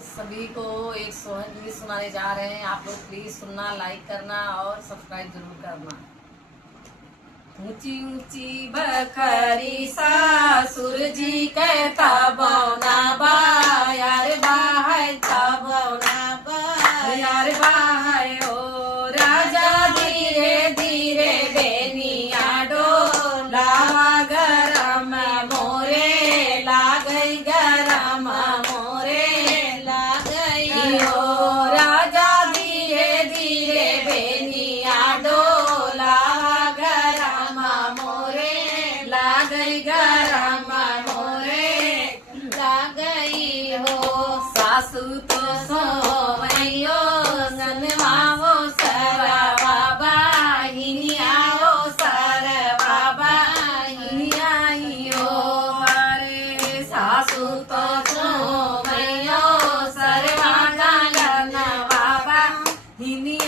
सभी को एक सोहन गीत सुनाने जा रहे हैं। आप लोग प्लीज सुनना, लाइक करना और सब्सक्राइब जरूर करना। ऊंची ऊंची बखरी सासुर जी कहता बौना बा, यार बाहर था बौना बा, यार बाहर ओ राजा धीरे धीरे बेनिया डोलावा गरम मोरे ला गई, गरम मोरे ला गई ओ राजा धीरे धीरे बेनिया डोलावा गरम मोरे ला गई, गरम मोरे ला गई हो। सासू तो सोवैयो ननवाओ सर बाबा हिनिया ओ सर बाबा हिनिया हो। अरे सासू तो सोवैयो सर बाबा बाबा हिनिया